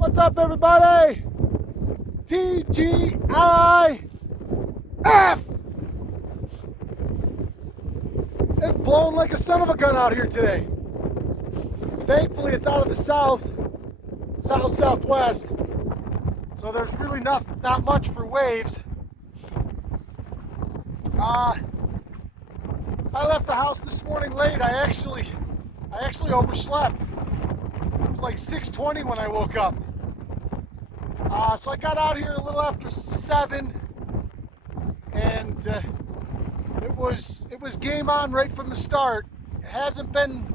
What's up, everybody? TGIF! It's blowing like a son of a gun out here today. Thankfully, it's out of the southwest, so there's really not much for waves. I left the house this morning late. I actually overslept. It was like 6:20 when I woke up. So I got out here a little after 7, and it was game on right from the start. It hasn't been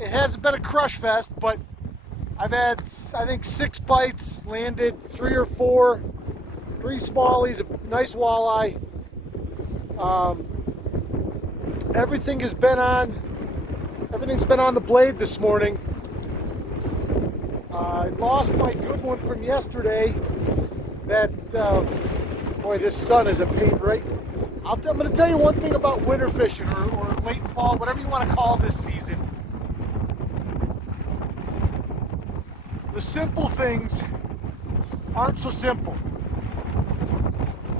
a crush fest, but I've had, I think, 6 bites, landed 3 or 4, 3 smallies, a nice walleye. Everything's been on the blade this morning. I lost my good one from yesterday. Boy, this sun is a pain, right? I'm going to tell you one thing about winter fishing or late fall, whatever you want to call this season. The simple things aren't so simple.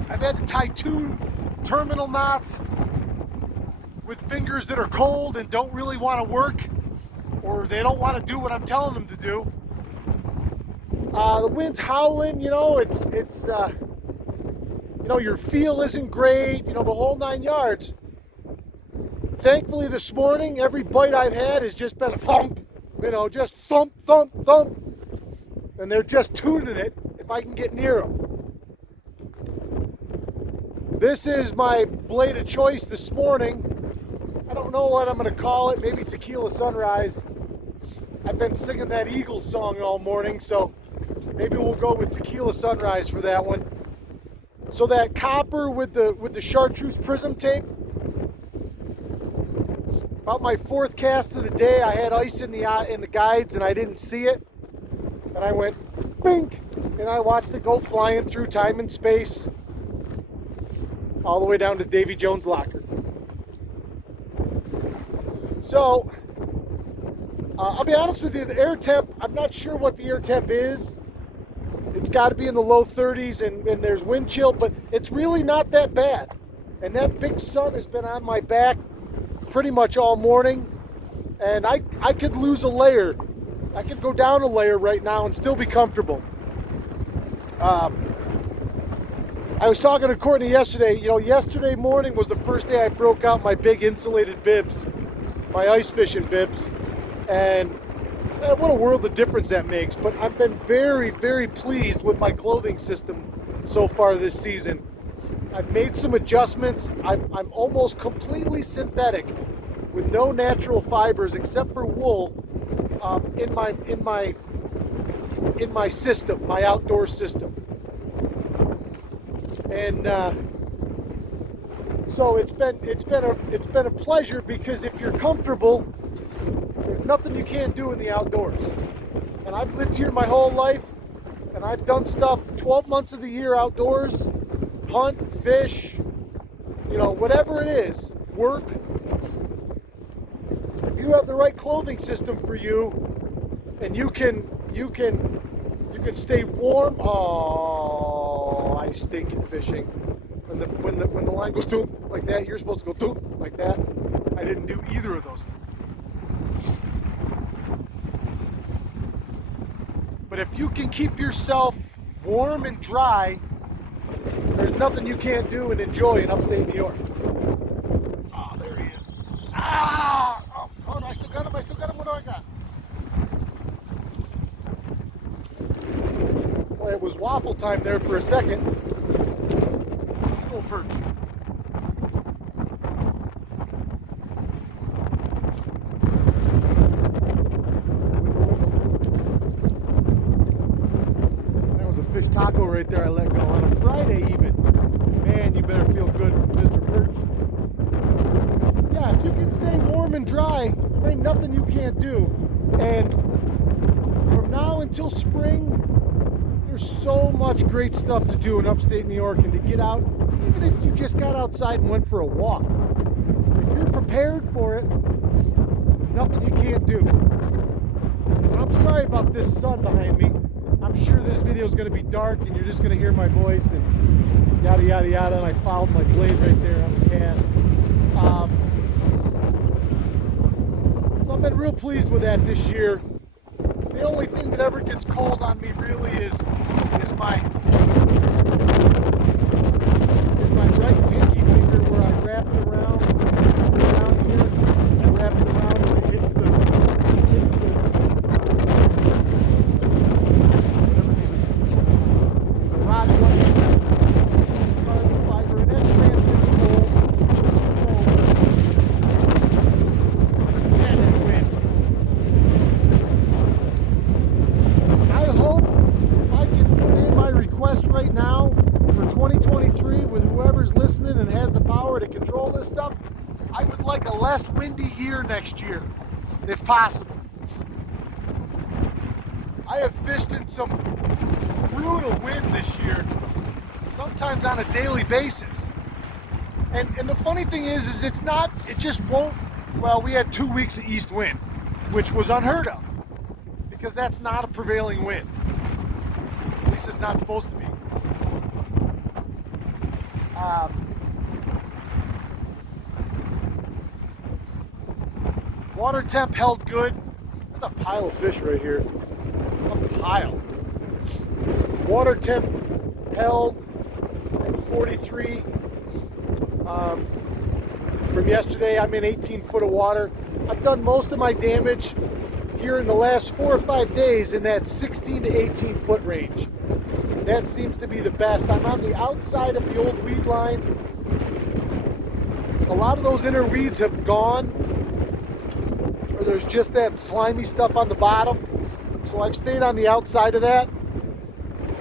I've had to tie 2 terminal knots with fingers that are cold and don't really want to work, or they don't want to do what I'm telling them to do. The wind's howling, it's your feel isn't great, the whole 9 yards. Thankfully this morning, every bite I've had has just been a thump, just thump, thump, thump. And they're just tuning it if I can get near them. This is my blade of choice this morning. I don't know what I'm going to call it, maybe Tequila Sunrise. I've been singing that Eagles song all morning, so maybe we'll go with Tequila Sunrise for that one. So that copper with the chartreuse prism tape. About my 4th cast of the day, I had ice in the guides and I didn't see it. And I went bink, and I watched it go flying through time and space all the way down to Davy Jones' locker. So, I'll be honest with you, the air temp, I'm not sure what the air temp is. It's got to be in the low 30s and there's wind chill, but it's really not that bad. And that big sun has been on my back pretty much all morning, and I could lose a layer. I could go down a layer right now and still be comfortable. I was talking to Courtney yesterday. Yesterday morning was the first day I broke out my big insulated bibs, my ice fishing bibs. And what a world of difference that makes. But I've been very, very pleased with my clothing system so far this season. I've made some adjustments. I'm almost completely synthetic with no natural fibers except for wool in my system, my outdoor system. And so it's been a pleasure, because if you're comfortable, there's nothing you can't do in the outdoors. And I've lived here my whole life, and I've done stuff 12 months of the year outdoors, hunt, fish, whatever it is, work. If you have the right clothing system for you, and you can stay warm. Oh, I stink at fishing. When the line goes doop like that, you're supposed to go doop like that. I didn't do either of those things. But if you can keep yourself warm and dry, there's nothing you can't do and enjoy in upstate New York. Oh, there he is. Ah! Oh, no, I still got him. What do I got? Well, it was waffle time there for a second. Little perch. That was a fish taco right there I let go on a Friday even. Man, you better feel good, Mr. Perch. Yeah, if you can stay warm and dry, there ain't nothing you can't do. And from now until spring, there's so much great stuff to do in upstate New York, and to get out, even if you just got outside and went for a walk. If you're prepared for it, nothing you can't do. I'm sorry about this sun behind me. I'm sure this video is going to be dark and you're just going to hear my voice and yada yada yada, and I fouled my blade right there on the cast. So I've been real pleased with that this year. The only thing that ever gets cold on me really is my right pinky finger, where I wrap it around here. I wrap it around and it hits the rod carbon fiber, and that transmits cold. Man, that wind. I hope if I can put in my request right now for 2023 with whoever's listening and has the power to control this stuff, I would like a less windy year next year, if possible. I have fished in some brutal wind this year, sometimes on a daily basis. And the funny thing is it just won't, well, we had 2 weeks of east wind, which was unheard of, because that's not a prevailing wind. At least it's not supposed to be. Water temp held good. That's a pile of fish right here. A pile. Water temp held at 43. From yesterday, I'm in 18 foot of water. I've done most of my damage here in the last 4 or 5 days in that 16 to 18 foot range. That seems to be the best. I'm on the outside of the old weed line. A lot of those inner weeds have gone, or there's just that slimy stuff on the bottom. So I've stayed on the outside of that.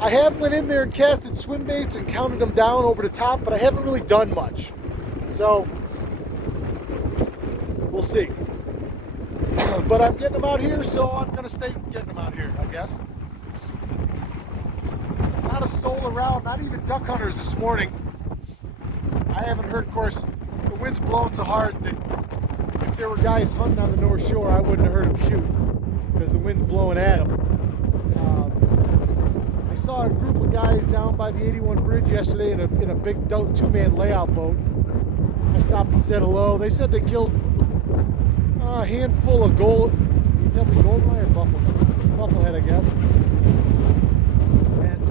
I have went in there and casted swim baits and counted them down over the top, but I haven't really done much. So we'll see. But I'm getting them out here, so I'm going to stay getting them out here, I guess. Not a soul around, not even duck hunters this morning. I haven't heard, of course, the wind's blowing so hard that if there were guys hunting on the North Shore, I wouldn't have heard them shoot, because the wind's blowing at them. I saw a group of guys down by the 81 bridge yesterday in a big two-man layout boat. I stopped and said hello. They said they killed a handful of gold. Can you tell me goldeneye or bufflehead, I guess. And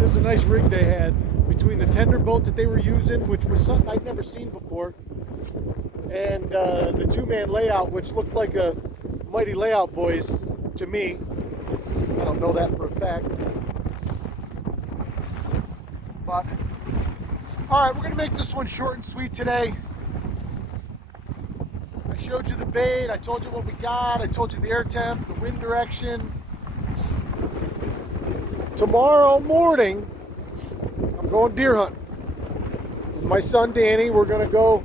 there's a nice rig they had between the tender boat that they were using, which was something I'd never seen before, and the two-man layout, which looked like a Mighty Layout Boys to me. I don't know that for a fact. But, alright, we're going to make this one short and sweet today. I showed you the bait, I told you what we got, I told you the air temp, the wind direction. Tomorrow morning, I'm going deer hunting. With my son Danny, we're gonna go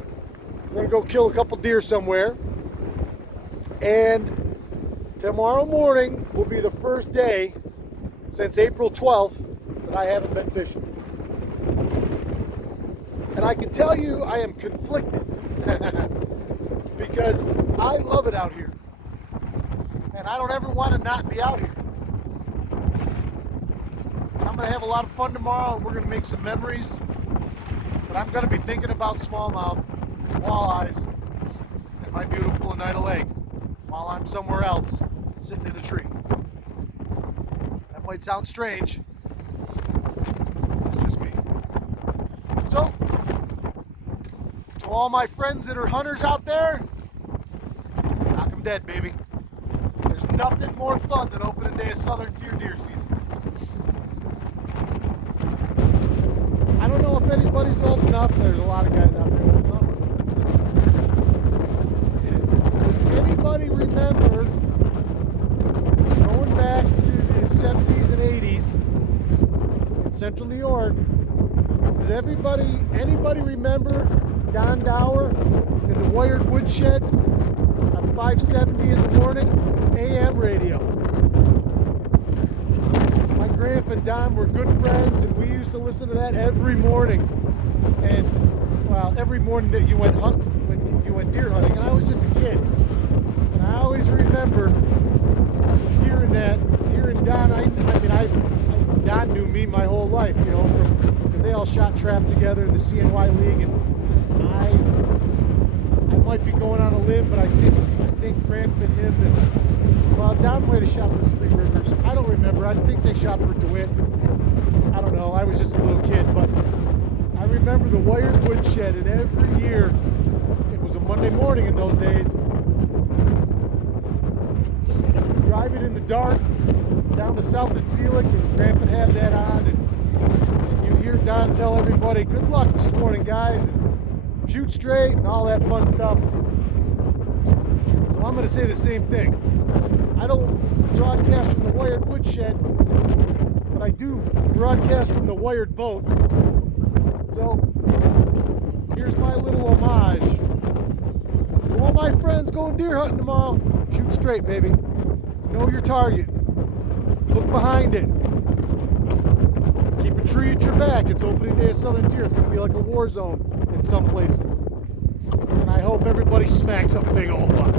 kill a couple deer somewhere. And tomorrow morning will be the first day since April 12th that I haven't been fishing. And I can tell you I am conflicted because I love it out here. And I don't ever want to not be out here. And I'm going to have a lot of fun tomorrow, and we're going to make some memories. But I'm going to be thinking about smallmouth, walleyes, and my beautiful Oneida Lake while I'm somewhere else sitting in a tree. That might sound strange. It's just me. So, to all my friends that are hunters out there, knock 'em dead, baby. There's nothing more fun than opening day of southern deer season. I don't know if anybody's old enough. There's a lot of guys out there old enough. Does anybody remember going back to the 70s and 80s in central New York? Does anybody remember Don Dower in the wired woodshed on 570 in the morning, AM radio? My grandpa and Don were good friends, and we used to listen to that every morning. And, well, every morning that you went hunting, when you went deer hunting, and I was just a kid. And I always remember Don, Don knew me my whole life, you know, because they all shot trap together in the CNY League, and I might be going on a limb, but I think Gramp and him and, well, Don might have shot for Three Rivers. I don't remember. I think they shot for DeWitt. I don't know. I was just a little kid, but I remember the wired woodshed, and every year, it was a Monday morning in those days, drive it in the dark down to South and Seelick, and Gramp would have that on, and you'd hear Don tell everybody, good luck this morning, guys, and shoot straight, and all that fun stuff. So I'm going to say the same thing. I don't broadcast from the wired woodshed, but I do broadcast from the wired boat. So here's my little homage to all my friends going deer hunting tomorrow. Shoot straight, baby. Know your target. Look behind it. Keep a tree at your back. It's opening day of southern deer. It's going to be like a war zone in some places. And I hope everybody smacks a big old buck.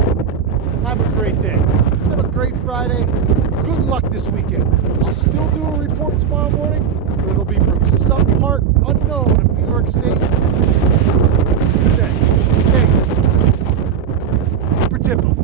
Have a great day. Have a great Friday. Good luck this weekend. I'll still do a report tomorrow morning, but it'll be from some part unknown of New York State. See you then. Hey, keep your tip 'em.